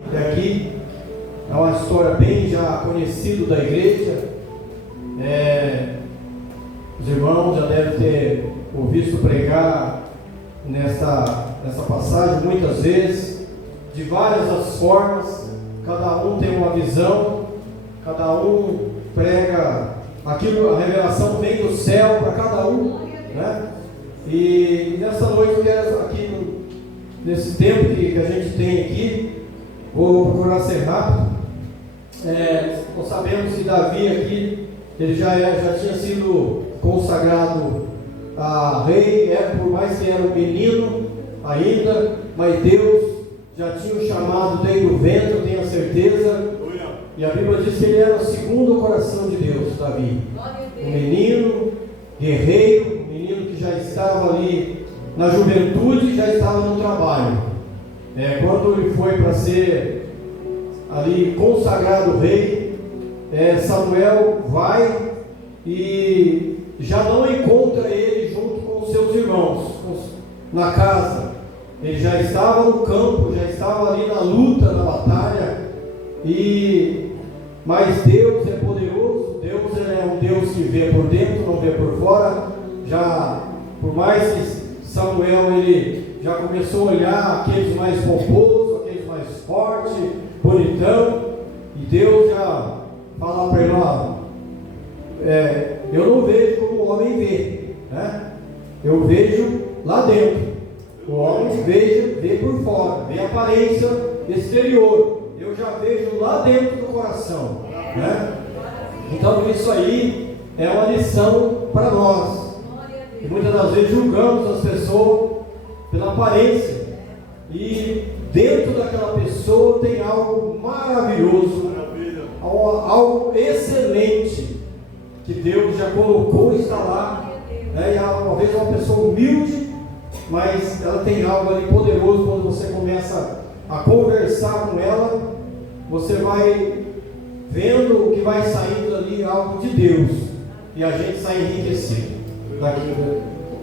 E aqui é uma história bem já conhecida da igreja. Os irmãos já devem ter ouvido pregar nessa passagem muitas vezes, de várias as formas. Cada um tem uma visão, cada um prega aquilo, a revelação vem do céu para cada um, né? E nessa noite eu quero aqui, nesse tempo que a gente tem aqui, vou procurar ser rápido. Nós sabemos que Davi aqui, ele já tinha sido consagrado a rei, por mais que era um menino ainda, mas Deus já tinha o chamado desde o ventre, eu tenho a certeza. E a Bíblia diz que ele era o segundo coração de Deus, Davi. Um menino guerreiro, um menino que já estava ali na juventude, já estava no trabalho. Quando ele foi para ser ali consagrado rei, Samuel vai e já não encontra ele junto com os seus irmãos na casa. Ele já estava no campo, já estava ali na luta, na batalha. Mas Deus é poderoso. Deus é um Deus que vê por dentro, não vê por fora. Já, por mais que Samuel ele já começou a olhar aqueles mais pomposos, aqueles mais fortes, bonitão, e Deus já fala para ele: eu não vejo como o homem vê, né? Eu vejo lá dentro. O homem vê por fora, vê a aparência exterior. Eu já vejo lá dentro do coração, né? Então isso aí é uma lição para nós. E muitas das vezes julgamos as pessoas pela aparência, e dentro daquela pessoa tem algo maravilhoso, algo excelente que Deus já colocou e está lá, né? E talvez uma pessoa humilde, mas ela tem algo ali poderoso. Quando você começa a conversar com ela, você vai vendo o que vai saindo ali, algo de Deus, e a gente sai enriquecido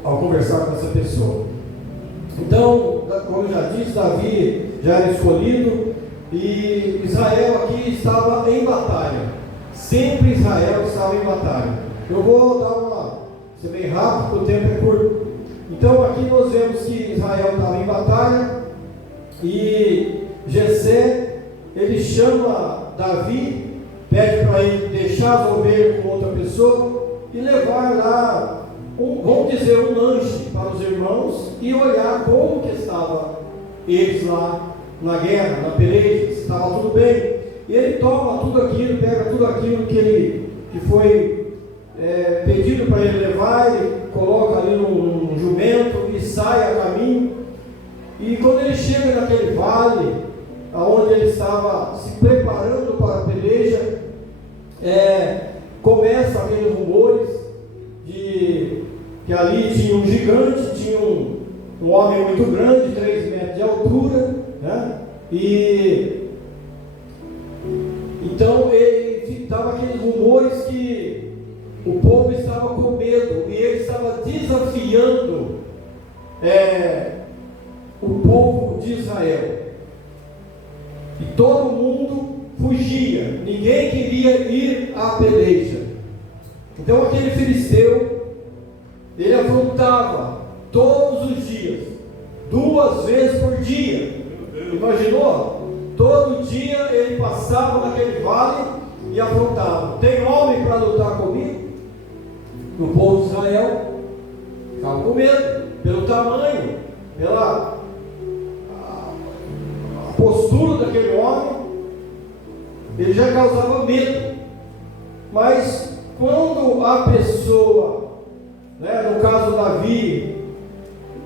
ao conversar com essa pessoa. Então, como eu já disse, Davi já era escolhido, e Israel aqui estava em batalha. Sempre Israel estava em batalha. Eu vou ser bem rápido, porque o tempo é curto. Então aqui nós vemos que Israel estava em batalha, e Jessé, ele chama Davi, pede para ele deixar as ovelhas com outra pessoa e levar lá, vamos dizer, um lanche para os irmãos, e olhar como que estavam eles lá na guerra, na peleja, se estava tudo bem. E ele toma tudo aquilo, pega tudo aquilo que foi pedido para ele levar, ele coloca ali num jumento e sai a caminho. E quando ele chega naquele vale, onde ele estava se preparando para a peleja, começa aqueles rumores de que ali tinha um gigante, tinha um homem muito grande, 3 metros de altura, né? E então ele estava aqueles rumores que o povo estava com medo, e ele estava desafiando o povo de Israel. E todo mundo fugia, ninguém queria ir à peleja. Então aquele filisteu, ele afrontava todos os dias, 2 vezes por dia. Imaginou? Todo dia ele passava naquele vale e afrontava. Tem homem para lutar comigo? O povo de Israel ficava com medo, pelo tamanho, pela postura daquele homem, ele já causava medo. Mas quando a pessoa, no caso Davi,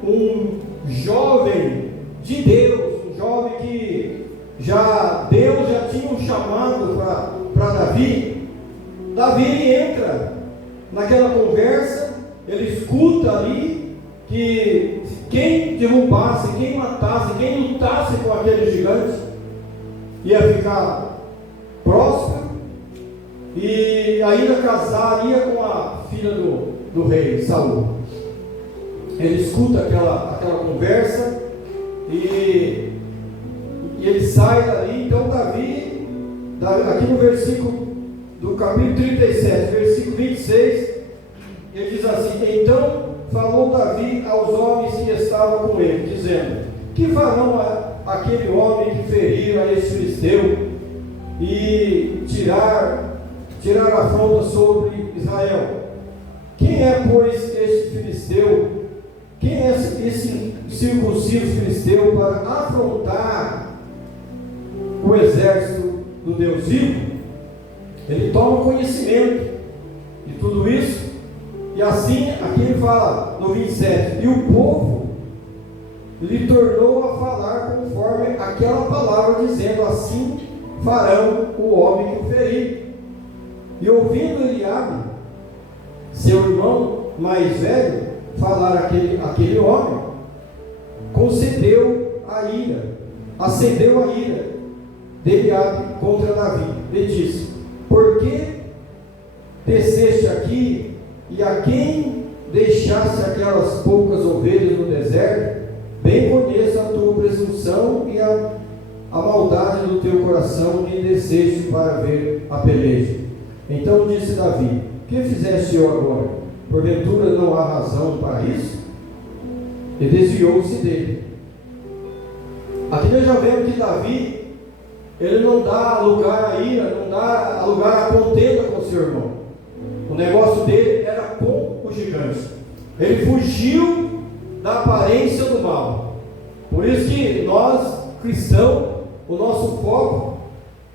um jovem de Deus, um jovem que Deus já tinha um chamado para Davi, ele entra naquela conversa, ele escuta ali que quem derrubasse, quem matasse, quem lutasse com aquele gigante ia ficar próspero, e ainda casaria com a filha do rei Saul. Ele escuta aquela conversa, e ele sai dali. Então Davi, aqui no versículo do capítulo 37, versículo 26, ele diz assim: então falou Davi aos homens que estavam com ele, dizendo: que farão aquele homem que ferir a esse filisteu e tirar afronta sobre Israel? Quem é, pois, este filisteu? Quem é esse circunciso filisteu para afrontar o exército do Deus vivo? Ele toma conhecimento de tudo isso, e assim, aqui ele fala no 27, e o povo lhe tornou a falar conforme aquela palavra, dizendo: assim farão o homem que o ferir. E ouvindo Eliabe, seu irmão mais velho, falar aquele homem, acendeu a ira de Eliabe contra Davi, e disse: por que desceste aqui, e a quem deixaste aquelas poucas ovelhas no deserto? Bem conheço a tua presunção e a maldade do teu coração, que desceste para ver a peleja. Então disse Davi: que fizeste eu agora? Porventura não há razão para isso? E desviou-se dele. Aqui nós já vemos que Davi, ele não dá lugar à ira, não dá lugar à contenda com seu irmão. O negócio dele era com o gigante. Ele fugiu da aparência do mal. Por isso que nós, cristãos, o nosso foco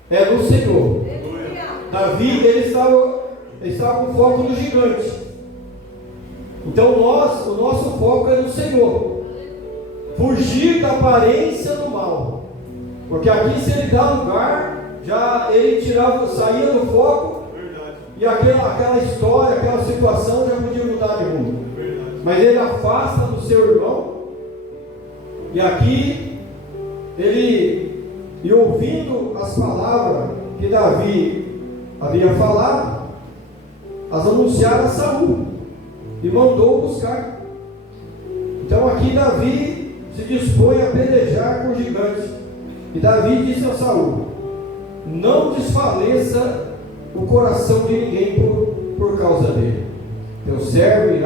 é no Senhor. Davi, ele estava com o foco no gigante. Então o nosso foco é no Senhor. Fugir da aparência do mal. Porque aqui, se ele dá lugar, já ele saía do foco, e aquela história, aquela situação já podia mudar de rumo. Mas ele afasta do seu irmão, e aqui e ouvindo as palavras que Davi havia falado, as anunciaram a Saul e mandou buscar. Então aqui Davi se dispõe a pelejar com o gigante. E Davi disse a Saul: não desfaleça o coração de ninguém por causa dele. Teu servo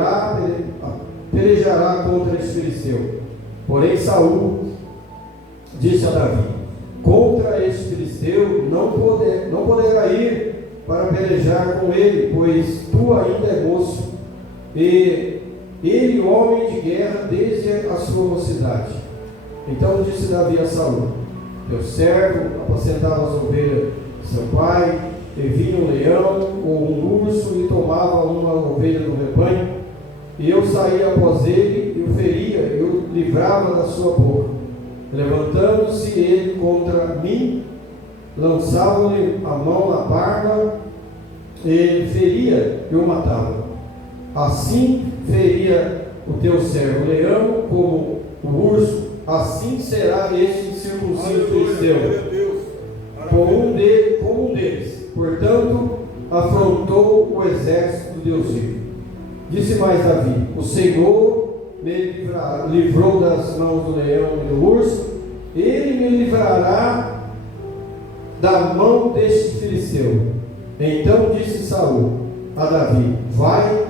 pelejará contra esse filisteu. Porém Saul disse a Davi: contra este filisteu não poderá ir para pelejar com ele, pois tu ainda é moço, e ele homem de guerra desde a sua mocidade. Então disse Davi a Saul: teu servo apacentava as ovelhas de seu pai, e vinha um leão ou um urso e tomava uma ovelha do rebanho, e eu saía após ele e o feria, e o livrava da sua boca. Levantando-se ele contra mim, lançava-lhe a mão na barba, e feria e o matava. Assim feria o teu servo leão como o urso, assim será este circunciso filisteu, como um deles. Portanto, afrontou o exército de Deus vivo. Disse mais Davi: o Senhor me livrou das mãos do leão e do urso, ele me livrará da mão deste filisteu. Então disse Saul a Davi: vai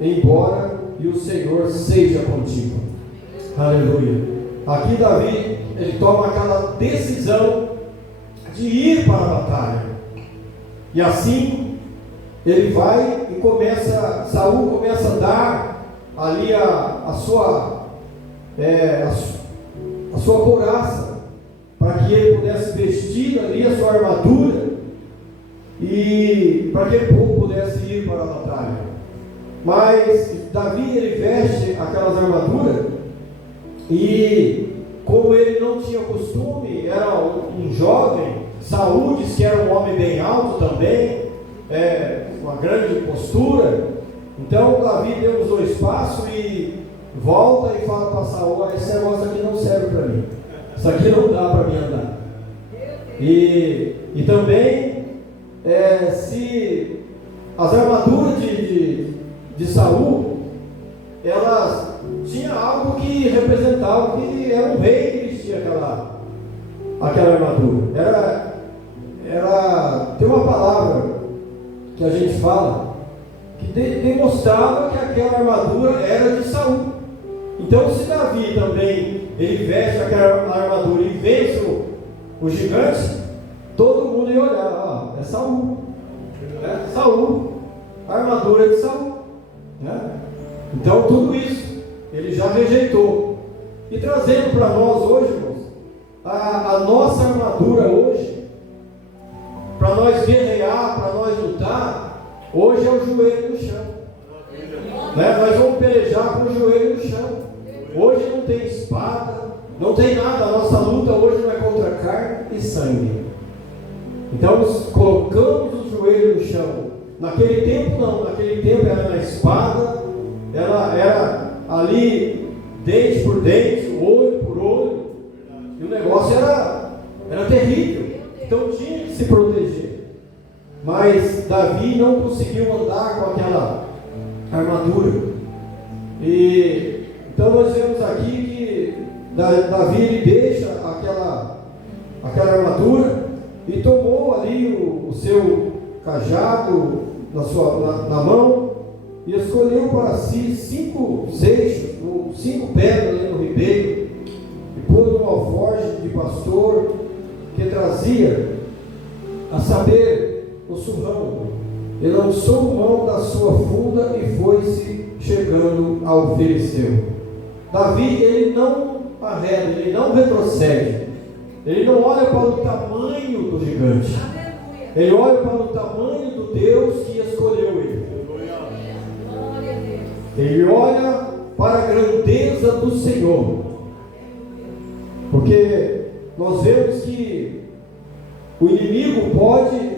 embora e o Senhor seja contigo. Aleluia. Aqui Davi, ele toma aquela decisão de ir para a batalha. E assim ele vai e Saul começa a dar ali a sua couraça, para que ele pudesse vestir ali a sua armadura, e para que o povo pudesse ir para a batalha. Mas Davi, ele veste aquelas armaduras, e como ele não tinha costume, era um jovem. Saúl diz que era um homem bem alto também, uma grande postura. Então Davi deu os dois passos e volta e fala para Saúl: esse negócio aqui não serve para mim, isso aqui não dá para mim andar. E também se as armaduras de Saúl, elas tinham algo que representava que era um rei que vestia aquela armadura. Tem uma palavra que a gente fala que demonstrava que aquela armadura era de Saul. Então, se Davi também ele veste aquela armadura e vence os gigantes, todo mundo ia olhar, é Saul, Saul, a armadura é de Saul, né? Então tudo isso ele já rejeitou. E trazendo para nós hoje, irmãos, a nossa armadura hoje, para nós guerrear, para nós lutar, hoje é o joelho no chão, né? Nós vamos pelejar com o joelho no chão. Hoje não tem espada, não tem nada. A nossa luta hoje não é contra carne e sangue. Então nós colocamos o joelho no chão. Naquele tempo não, naquele tempo era na espada, ela era ali dente por dente, olho por olho, e o negócio era terrível. Então tinha que se proteger. Mas Davi não conseguiu andar com aquela armadura. Então nós vemos aqui que Davi ele deixa aquela armadura e tomou ali o seu cajado na mão e escolheu para si 5 seixos, 5 pedras ali no ribeiro, e pôs um alforje de pastor que trazia, a saber, o surrão. Ele lançou mão da sua funda e foi-se chegando ao filisteu. Davi, ele não arreda, ele não retrocede, ele não olha para o tamanho do gigante, ele olha para o tamanho do Deus que escolheu ele. Ele olha para a grandeza do Senhor, porque nós vemos que o inimigo pode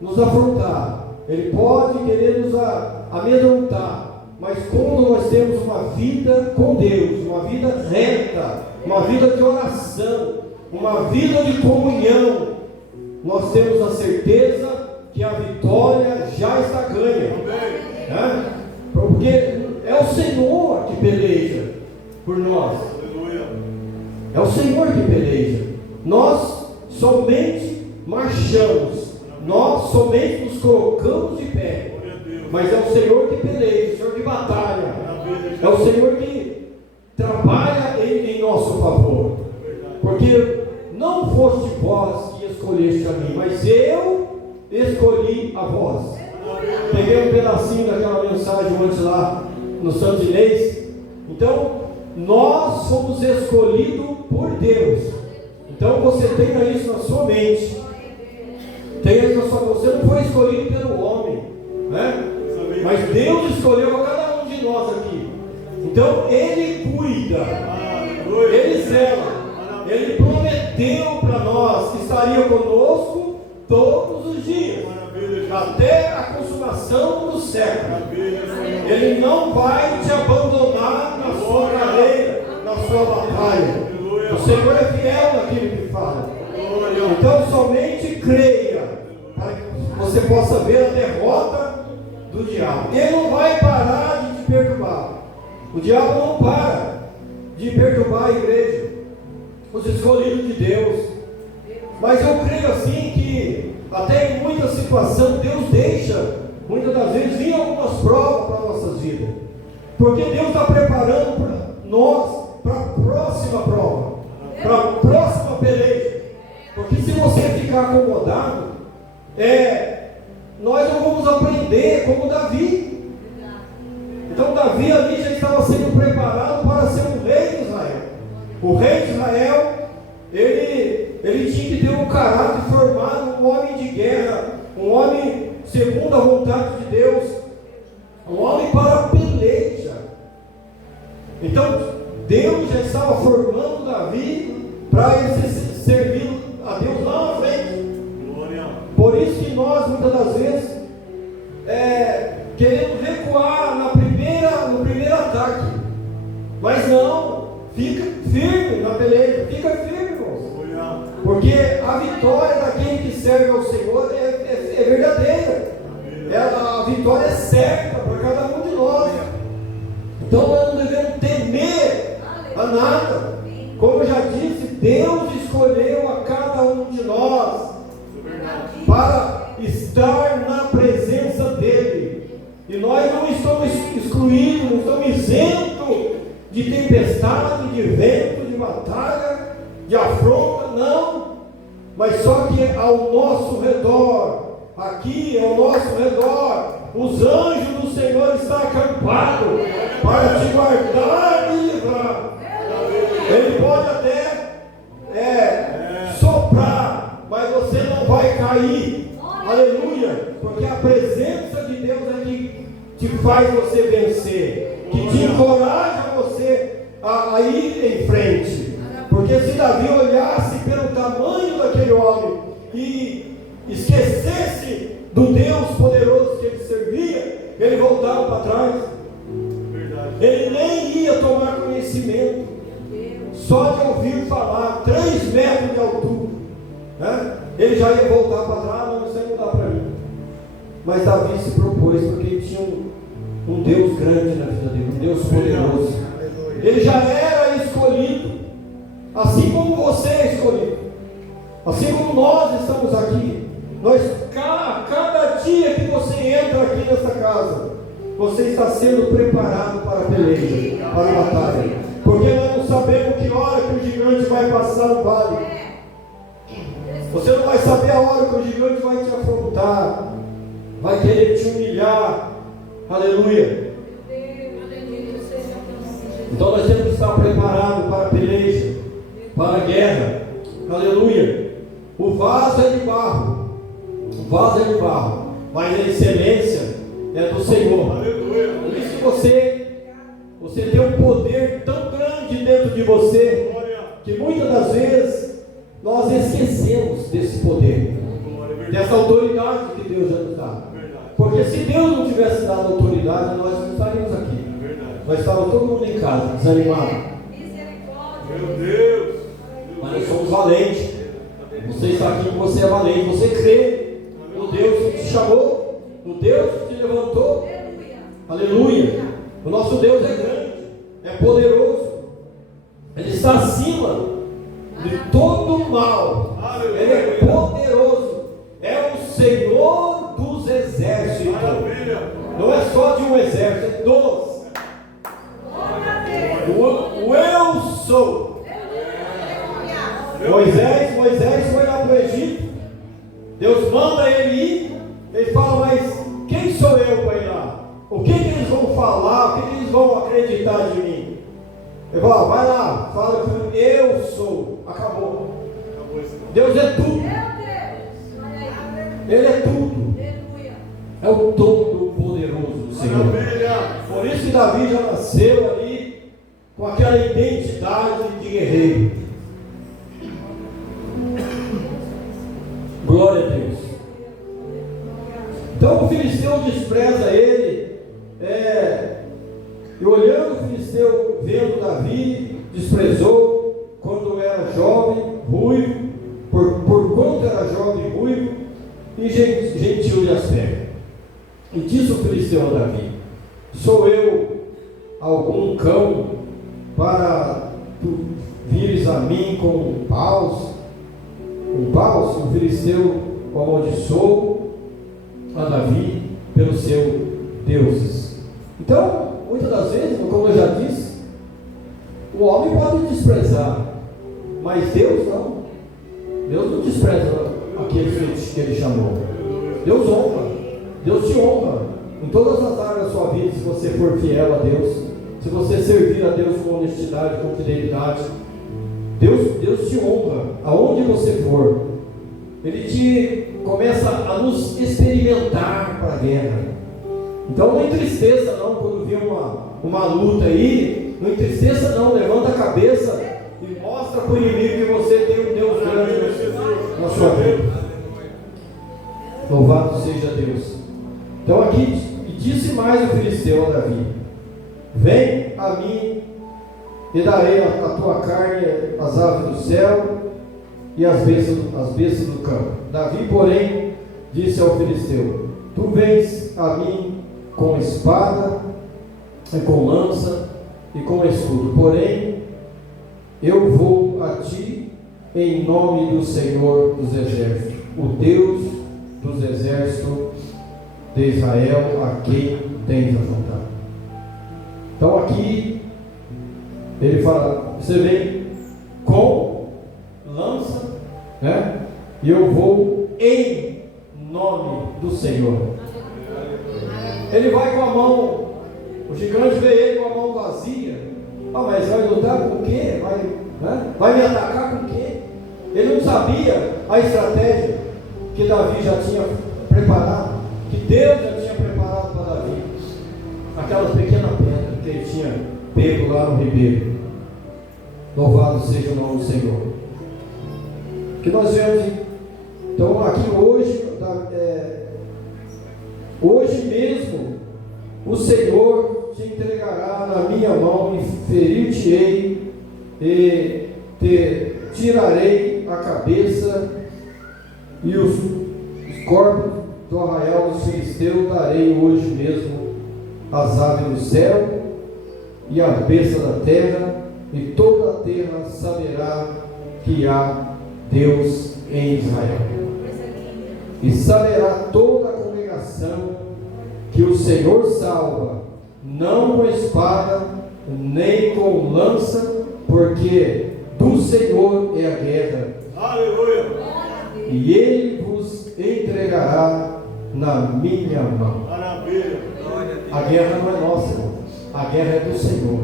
nos afrontar, ele pode querer nos amedrontar. Mas quando nós temos uma vida com Deus, uma vida reta, uma vida de oração, uma vida de comunhão, nós temos a certeza que a vitória já está ganha, né? Porque é o Senhor que peleja por nós. É o Senhor que peleja. Nós somente marchamos, nós somente nos colocamos de pé. Mas é o Senhor que peleja, o Senhor que batalha, é o Senhor que trabalha em nosso favor. Porque não foste vós que escolheste a mim, mas eu escolhi a vós. Peguei um pedacinho daquela mensagem antes lá no Santo Inês. Então, nós fomos escolhidos por Deus. Então você tenha isso na sua mente. Tenha isso na sua mente. Você não foi escolhido pelo homem, né? Mas Deus escolheu a cada um de nós aqui. Então Ele cuida, Ele zela, Ele prometeu para nós que estaria conosco todos os dias, até a consumação do século. Ele não vai te abandonar na sua carreira, na sua batalha. O Senhor é fiel naquilo que fala. Então somente creia, para que você possa ver a derrota do diabo. Ele não vai parar de te perturbar. O diabo não para de perturbar a igreja, os escolhidos de Deus. Mas eu creio assim que até em muita situação Deus deixa, muitas das vezes, vir algumas provas para a nossa vida, porque Deus está preparando para nós, para a próxima prova, para a próxima peleja. Porque se você ficar acomodado, nós não vamos aprender como Davi. Então Davi ali já estava sendo preparado para ser um rei de Israel. O rei de Israel, ele tinha que ter um caráter formado, um homem de guerra, um homem segundo a vontade de Deus, um homem para a peleja. Então Deus já estava formando Davi para ele servir a Deus lá na frente. Por isso que nós muitas das vezes queremos recuar no primeiro ataque. Mas não, fica firme na peleja, fica firme, irmãos. Porque a vitória daquele que serve ao Senhor é verdadeira. A vitória é certa para cada um de nós. Então nós não devemos temer a nada. Como eu já disse, Deus escolheu a cada excluídos, não estamos isentos de tempestade, de vento, de batalha, de afronta, não. Mas só que ao nosso redor, aqui ao nosso redor, os anjos do Senhor estão acampados para te guardar e livrar. Ele pode até soprar, mas você não vai cair. Aleluia, porque a presença de Deus é que te faz você vencer, que te encoraja você a ir em frente. Porque se Davi olhasse pelo tamanho daquele homem e esquecesse do Deus poderoso que ele servia, ele voltava para trás. Ele nem ia tomar conhecimento, só de ouvir falar, 3 metros de altura, né? Ele já ia voltar para trás. Não, isso aí não dá para mim. Mas Davi se propôs, porque ele tinha um Deus grande na vida dele, um Deus poderoso. Ele já era escolhido, assim como você é escolhido, assim como nós estamos aqui. Cada dia que você entra aqui nessa casa, você está sendo preparado para a peleja, para a batalha, porque nós não sabemos que hora que o gigante vai passar no vale. Você não vai saber a hora que o gigante vai te afrontar, vai querer te humilhar. Aleluia. Então nós temos que estar preparados para a peleja, para a guerra. Aleluia. O vaso é de barro, mas a excelência é do Senhor. Por isso que você tem um poder tão grande dentro de você, que muitas das vezes nós esquecemos desse poder, dessa autoridade que Deus já nos dá. Porque se Deus não tivesse dado autoridade, nós não estaríamos aqui. Nós estávamos todo mundo em casa, desanimado. Meu Deus! Mas nós somos valentes. Você está aqui, você é valente. Você crê no Deus que te chamou, no Deus que te levantou. Aleluia! O nosso Deus é grande, é poderoso. Ele está acima de todo o mal. Ele é poderoso. É o Senhor dos exércitos. Não é só de um exército, é dos. O eu sou. Moisés foi lá para o Egito. Deus manda ele ir. Ele fala, mas quem sou eu para ir lá? O que eles vão falar? O que eles vão acreditar de mim? Ele fala, vai lá, fala que eu sou. Acabou. Deus é tudo. Ele é tudo. É o Todo-Poderoso do Senhor. Por isso que Davi já nasceu ali com aquela identidade de guerreiro. Glória a Deus. Então o filisteu despreza ele, e olhando o filisteu, vendo Davi, desprezou quando era jovem, ruivo, por quanto era jovem, ruivo e gentil de aspecto. E disse o filisteu a Davi: sou eu algum cão para tu vires a mim com um paus? O filisteu o amaldiçoou a Davi pelos seus deuses. Então, muitas das vezes, como eu já disse, o homem pode desprezar, mas Deus não. Deus não despreza aqueles que ele chamou. Deus honra, Deus te honra em todas as áreas da sua vida, se você for fiel a Deus, se você servir a Deus com honestidade, com fidelidade. Deus te honra aonde você for. Ele te começa a nos experimentar para a guerra. Então não entristeça não quando vê uma luta aí. Não entristeça não, levanta a cabeça e mostra para o inimigo que você tem um Deus grande na sua vida. Louvado seja Deus. Então aqui disse mais o filisteu a Davi: vem a mim e darei a tua carne às aves do céu e às bestas do campo. Davi, porém, disse ao filisteu: tu vens a mim com espada, e com lança e com escudo, porém eu vou a ti em nome do Senhor dos exércitos, o Deus dos exércitos de Israel, a quem tens afrontado. Então aqui ele fala: você vem com lança, né? E eu vou em nome do Senhor. Ele vai com a mão, o gigante vê ele com a mão vazia. Mas vai lutar com o quê? Vai me atacar com o quê? Ele não sabia a estratégia que Davi já tinha preparado, que Deus já tinha preparado para Davi. Aquelas pequenas pedras que ele tinha pego lá no ribeiro. Louvado seja o nome do Senhor. Que nós vemos, então, aqui hoje mesmo o Senhor te entregará na minha mão e ferir-te-ei e te tirarei a cabeça e os corpos do arraial dos filisteus darei hoje mesmo às aves do céu e à besta da terra, e toda a terra saberá que há Deus em Israel. E saberá toda a congregação que o Senhor salva, não com espada, nem com lança, porque do Senhor é a guerra. Aleluia! E Ele vos entregará na minha mão. Maravilha! A guerra não é nossa, irmão. A guerra é do Senhor.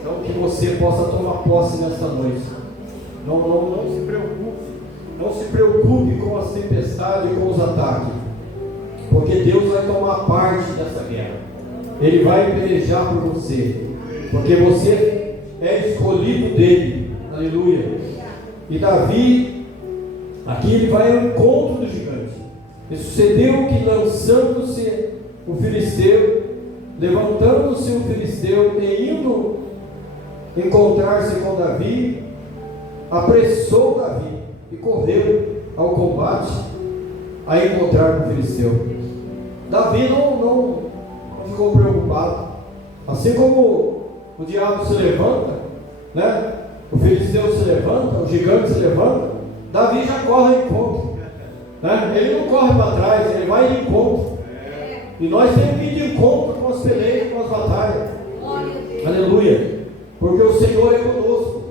Então que você possa tomar posse nesta noite. Não se preocupe. Não se preocupe com as tempestades e com os ataques, porque Deus vai tomar parte dessa guerra. Ele vai pelejar por você, porque você é escolhido dele. Aleluia. E Davi, aqui ele vai ao encontro do gigante. E sucedeu que, lançando-se o filisteu, levantando-se o filisteu e indo encontrar-se com Davi, apressou Davi e correu ao combate a encontrar com o filisteu. Davi não ficou preocupado. Assim como o diabo se levanta, né? O filisteu se levanta, o gigante se levanta, Davi já corre ao encontro, né? Ele não corre para trás, ele vai de encontro. E nós temos que ir de encontro com as peleias, com as batalhas. Aleluia. Porque o Senhor é conosco.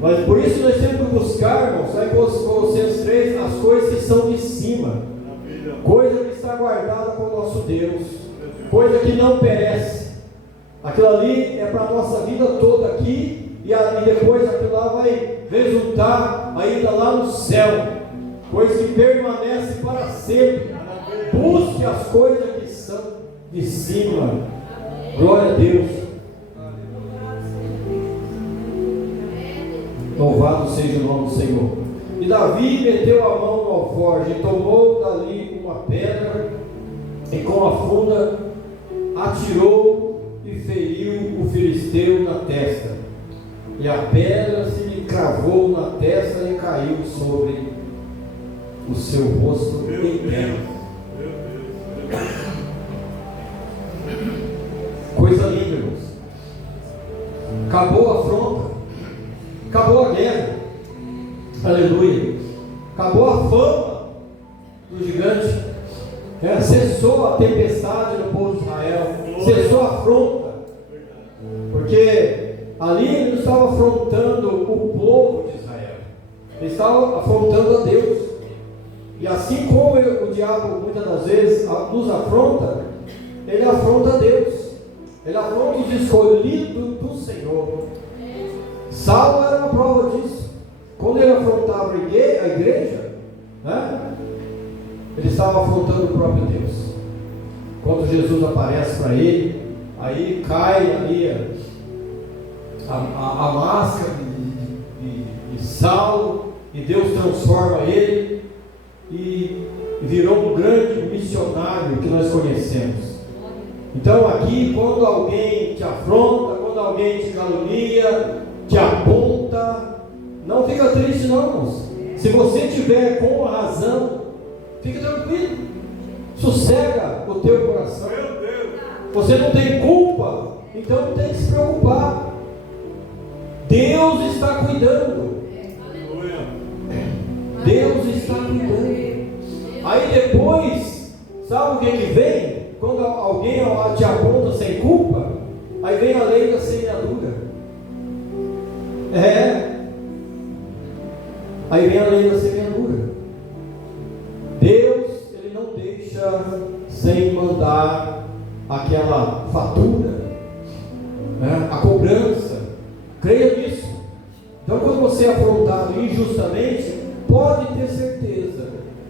Mas por isso nós temos que buscar, irmãos, aí Colossenses 3, as coisas que são de cima, coisa que está guardada com o nosso Deus, coisa que não perece. Aquilo ali é para a nossa vida toda aqui, e depois aquilo lá vai resultar ainda lá no céu, coisa que permanece para sempre. Busque as coisas que são de cima. Glória a Deus. Louvado seja o nome do Senhor. E Davi meteu a mão no alforje, tomou dali uma pedra e com a funda atirou e feriu o filisteu na testa. E a pedra se lhe cravou na testa e caiu sobre o seu rosto em terra. Coisa linda, irmãos. Acabou a afronta. Acabou a guerra. Aleluia. Acabou a fama do gigante. Cessou a tempestade do povo de Israel. Cessou a afronta. Porque ali ele não estava afrontando o povo de Israel. Ele estava afrontando a Deus. E assim como o diabo muitas das vezes nos afronta, ele afronta a Deus. Ele afronta os escolhidos do Senhor. Saulo era uma prova disso. Quando ele afrontava a igreja, né, ele estava afrontando o próprio Deus. Quando Jesus aparece para ele, aí cai ali a máscara de Saulo, e Deus transforma ele e virou um grande missionário que nós conhecemos. Então aqui, quando alguém te afronta, quando alguém te calunia, te aponta, não fica triste não, irmãos. Se você tiver com a razão, fica tranquilo, sossega o teu coração. Você não tem culpa, então não tem que se preocupar. Deus está cuidando. Deus está cuidando. Aí depois, sabe o que vem? Quando alguém te aponta sem culpa, Aí vem a lei da semeadura. Aí vem a lei da semeadura. Deus, Ele não deixa sem mandar aquela fatura, né? A cobrança. Creia nisso. Então, quando você é afrontado injustamente, pode ter certeza,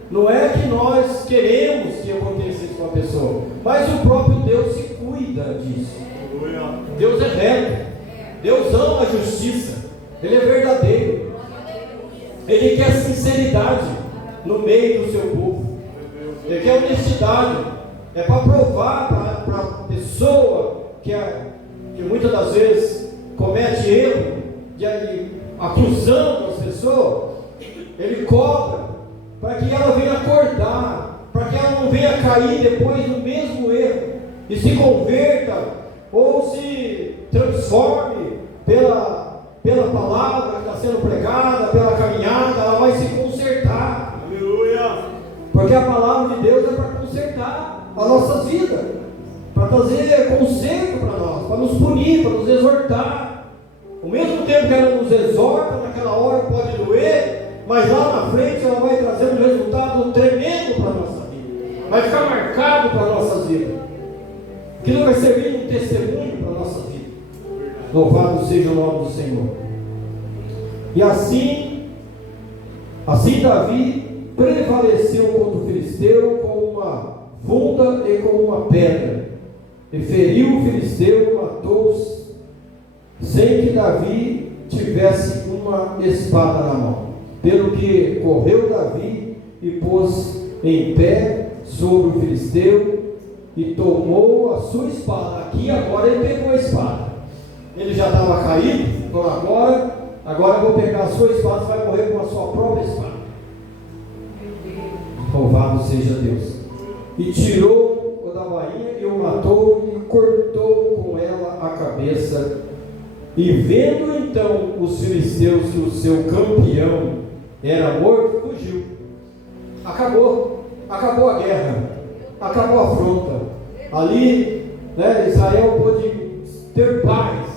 não é que nós queremos que aconteça isso com a pessoa, mas o próprio Deus se cuida disso. Deus é reto, Deus ama a justiça, Ele é verdadeiro, Ele quer sinceridade no meio do seu povo, Ele quer honestidade. É para provar para a pessoa que muitas das vezes comete erro, acusando as pessoas, Ele cobra para que ela venha acordar, para que ela não venha cair depois no mesmo erro e se converta ou se transforme pela palavra que está sendo pregada, pela caminhada. Ela vai se consertar. Aleluia! Porque a palavra de Deus é para consertar a nossa vida, para trazer conserto para nós, para nos punir, para nos exortar. Ao mesmo tempo que ela nos exorta, naquela hora pode doer, mas lá na frente ela vai trazer um resultado tremendo para a nossa vida. Vai ficar marcado para a nossa vida. Aquilo vai servir de um testemunho para a nossa vida. Louvado seja o nome do Senhor. E assim Davi prevaleceu contra o filisteu com uma funda e com uma pedra. E feriu o filisteu e matou-os, sem que Davi tivesse uma espada na mão. Pelo que correu Davi e pôs em pé sobre o filisteu e tomou a sua espada. Aqui agora ele pegou a espada. Ele já estava caído, então agora eu vou pegar a sua espada, você vai morrer com a sua própria espada. Louvado seja Deus. E tirou o da bainha e o matou e cortou com ela a cabeça. E vendo então os filisteus que o seu campeão era morto, fugiu. Acabou a guerra, acabou a afronta. Ali, Israel pôde ter paz.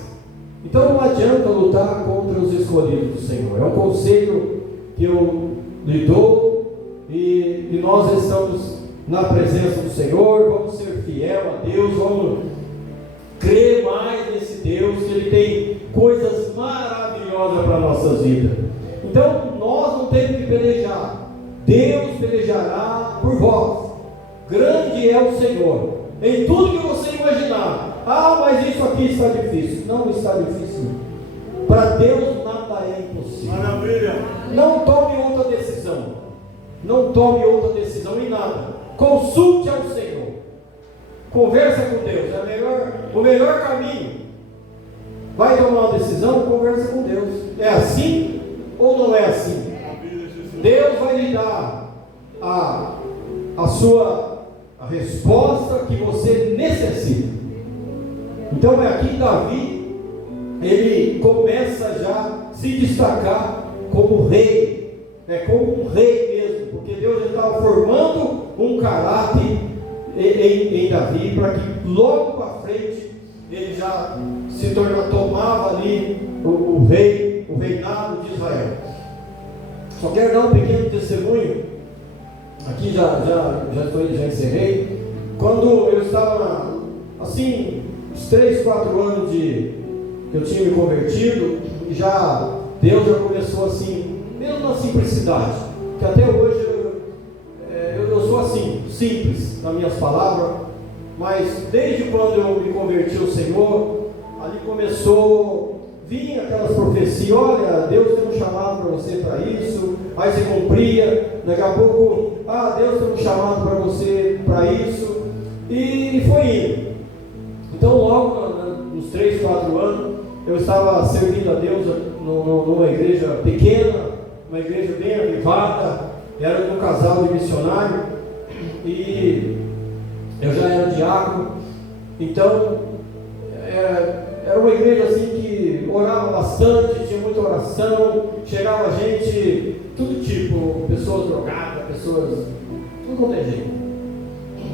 Então não adianta lutar contra os escolhidos do Senhor. É um conselho que eu lhe dou, e nós estamos na presença do Senhor. Vamos ser fiel a Deus, vamos crer mais nesse Deus, que Ele tem coisas maravilhosas para a nossa vida. Então nós não temos que pelejar, Deus pelejará por vós. Grande é o Senhor em tudo que você imaginar. Mas isso aqui está difícil. Não está difícil. Para Deus nada é impossível. Maravilha. Não tome outra decisão. Não tome outra decisão em nada. Consulte ao Senhor. Conversa com Deus. O melhor caminho. Vai tomar uma decisão, conversa com Deus. É assim ou não é assim? Deus vai lhe dar a resposta que você necessita. Então aqui Davi, ele começa já a se destacar como rei, como um rei mesmo, porque Deus estava formando um caráter em Davi, para que logo para frente ele já tomava ali o reinado de Israel. Só quero dar um pequeno testemunho. Aqui já encerrei. Quando eu estava assim, uns 3, 4 anos que eu tinha me convertido, Deus já começou assim, mesmo na simplicidade, que até hoje eu sou assim, simples nas minhas palavras, mas desde quando eu me converti ao Senhor, ali começou a vir aquelas profecias: olha, Deus tem um chamado para você para isso, aí se cumpria, daqui a pouco, Deus tem um chamado para você para isso, e foi indo. Então logo nos 3, 4 anos, eu estava servindo a Deus numa igreja pequena, uma igreja bem avivada, era de um casal de missionário, e eu já era diácono. Então era uma igreja assim que orava bastante, tinha muita oração, chegava gente, todo tipo, pessoas drogadas, pessoas, tudo quanto é jeito.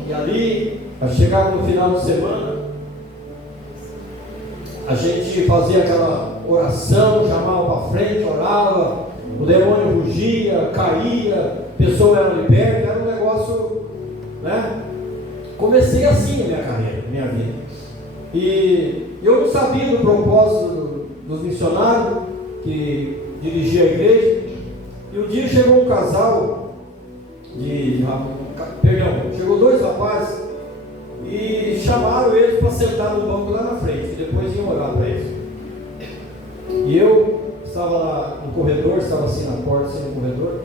E ali, chegava no final de semana, a gente fazia aquela oração, chamava para frente, orava, o demônio rugia, caía, a pessoa era liberta, era um negócio, né? Comecei assim a minha carreira, a minha vida. E eu não sabia do propósito dos missionários que dirigia a igreja. E um dia chegou um casal chegou 2 rapazes e chamaram eles para sentar no banco lá na frente, e depois iam orar para eles. E eu estava lá no corredor, estava assim na porta, assim no corredor,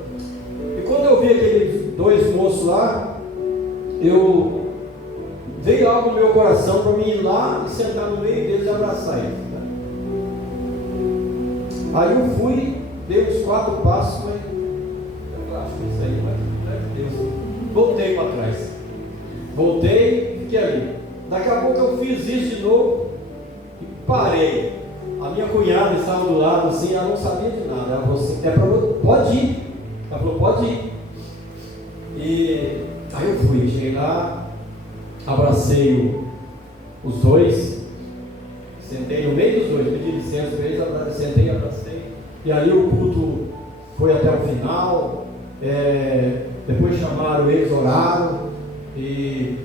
e quando eu vi aqueles 2 moços lá, veio algo no meu coração para mim ir lá e sentar no meio deles e abraçar eles, né? Aí eu fui, dei uns 4 passos, mas eu acho que isso aí, mas Deus, voltei para trás, voltei e fiquei ali. Daqui a pouco eu fiz isso de novo e parei. A minha cunhada estava do lado assim, ela não sabia de nada. Ela falou assim: pode ir. Ela falou: pode ir. E aí eu fui, cheguei lá, abracei os 2, sentei no meio dos 2, pedi licença para eles, sentei e abracei. E aí o culto foi até o final. Depois chamaram eles, oraram. E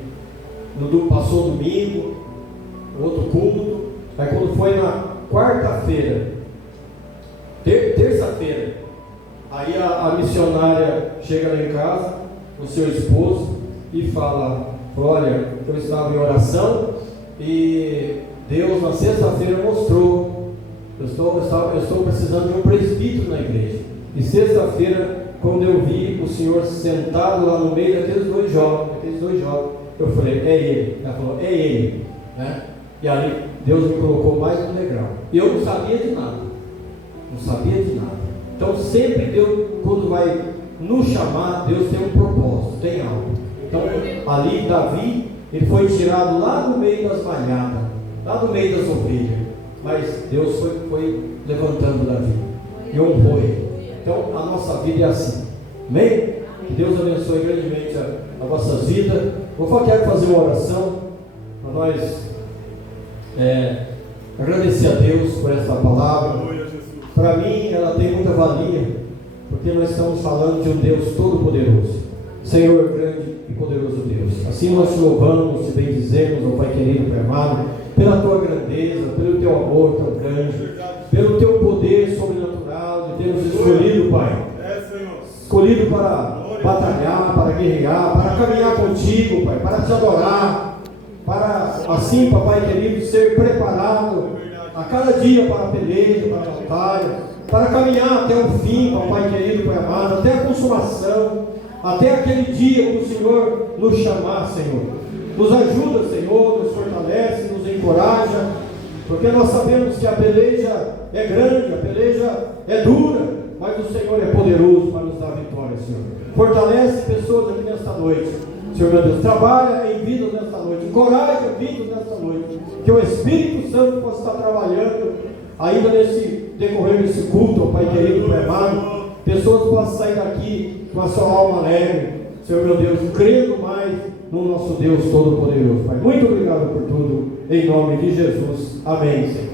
passou o domingo, outro culto. Aí quando foi na quarta-feira, terça-feira, aí a missionária chega lá em casa, o seu esposo, e fala: olha, eu estava em oração e Deus na sexta-feira mostrou, eu estou precisando de um presbítero na igreja. E sexta-feira, quando eu vi o senhor sentado lá no meio daqueles dois jovens, eu falei: é ele. Ela falou: é ele, né? E ali Deus me colocou mais um degrau. E eu não sabia de nada. Então sempre Deus, quando vai nos chamar, Deus tem um propósito, tem algo. Então ali Davi, ele foi tirado lá no meio das malhadas, lá no meio das ovelhas. Mas Deus foi levantando Davi e honrou ele. Então a nossa vida é assim. Amém? Que Deus abençoe grandemente as vossas vidas. Eu quero fazer uma oração para nós agradecer a Deus por essa palavra. Para mim ela tem muita valia, porque nós estamos falando de um Deus todo-poderoso, Senhor grande e poderoso Deus. Assim nós te louvamos, te bendizemos, ó Pai querido, Pai amado, pela tua grandeza, pelo teu amor tão grande, pelo teu poder sobrenatural de ter nos escolhido, Pai, escolhido para batalhar, para guerrear, para caminhar contigo, Pai, para te adorar, para assim, Papai querido, ser preparado a cada dia para a peleja, para a batalha, para caminhar até o fim, Papai querido, Pai amado, até a consumação, até aquele dia que o Senhor nos chamar, Senhor. Nos ajuda, Senhor, nos fortalece, nos encoraja, porque nós sabemos que a peleja é grande, a peleja é dura, mas o Senhor é poderoso para nos dar vitória, Senhor. Fortalece pessoas aqui nesta noite, Senhor meu Deus. Trabalha em vidas nesta noite, encoraja vidas nesta noite, que o Espírito Santo possa estar trabalhando ainda nesse decorrer desse culto, Pai querido, Pai amado. Pessoas possam sair daqui com a sua alma leve, Senhor meu Deus, crendo mais no nosso Deus Todo-Poderoso, Pai. Muito obrigado por tudo, em nome de Jesus. Amém, Senhor.